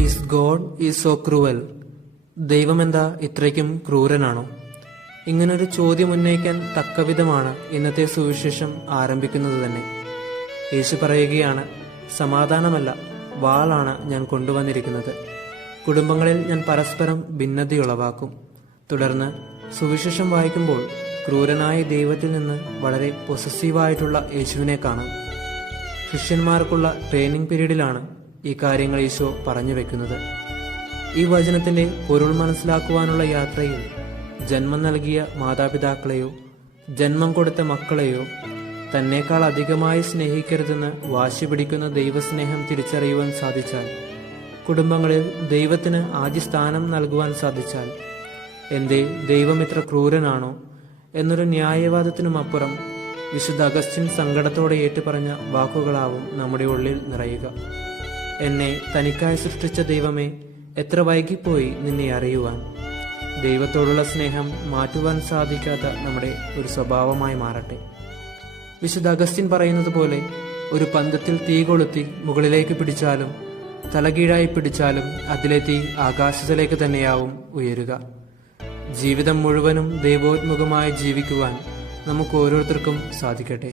Is God is so cruel? ദൈവമെന്താ ഇത്രയ്ക്കും ക്രൂരനാണോ? ഇങ്ങനൊരു ചോദ്യം ഉന്നയിക്കാൻ തക്കവിധമാണ് ഇന്നത്തെ സുവിശേഷം ആരംഭിക്കുന്നത് തന്നെ. യേശു പറയുകയാണ്, സമാധാനമല്ല, വാളാണ് ഞാൻ കൊണ്ടുവന്നിരിക്കുന്നത്. കുടുംബങ്ങളിൽ ഞാൻ പരസ്പരം ഭിന്നതയുളവാക്കും. തുടർന്ന് സുവിശേഷം വായിക്കുമ്പോൾ ക്രൂരനായ ദൈവത്തിൽ നിന്ന് വളരെ പൊസസീവായിട്ടുള്ള യേശുവിനെ കാണാം. ശിഷ്യന്മാർക്കുള്ള ട്രെയിനിങ് പീരീഡിലാണ് ഈ കാര്യങ്ങൾ ഈശോ പറഞ്ഞു വെക്കുന്നത്. ഈ വചനത്തിന്റെ പൊരുൾ മനസ്സിലാക്കുവാനുള്ള യാത്രയിൽ ജന്മം നൽകിയ മാതാപിതാക്കളെയോ ജന്മം കൊടുത്ത മക്കളെയോ തന്നേക്കാൾ അധികമായി സ്നേഹിക്കരുതെന്ന് വാശി പിടിക്കുന്ന ദൈവസ്നേഹം തിരിച്ചറിയുവാൻ സാധിച്ചാൽ, കുടുംബങ്ങളിൽ ദൈവത്തിന് ആദ്യ സ്ഥാനം നൽകുവാൻ സാധിച്ചാൽ, എന്തേ ദൈവം ഇത്ര ക്രൂരനാണോ എന്നൊരു ന്യായവാദത്തിനുമപ്പുറം വിശുദ്ധ അഗസ്റ്റിൻ സങ്കടത്തോടെ ഏറ്റുപറഞ്ഞ വാക്കുകളാവും നമ്മുടെ ഉള്ളിൽ നിറയുക. എന്നെ തനിക്കായി സൃഷ്ടിച്ച ദൈവമേ, എത്ര വൈകിപ്പോയി നിന്നെ അറിയുവാൻ. ദൈവത്തോടുള്ള സ്നേഹം മാറ്റുവാൻ സാധിക്കാത്ത നമ്മുടെ ഒരു സ്വഭാവമായി മാറട്ടെ. വിശുദ്ധ അഗസ്റ്റിൻ പറയുന്നത് പോലെ, ഒരു പന്തത്തിൽ തീ കൊളുത്തി മുകളിലേക്ക് പിടിച്ചാലും തലകീഴായി പിടിച്ചാലും അതിലെ തീ ആകാശത്തിലേക്ക് തന്നെയാവും ഉയരുക. ജീവിതം മുഴുവനും ദൈവോന്മുഖമായി ജീവിക്കുവാൻ നമുക്ക് ഓരോരുത്തർക്കും സാധിക്കട്ടെ.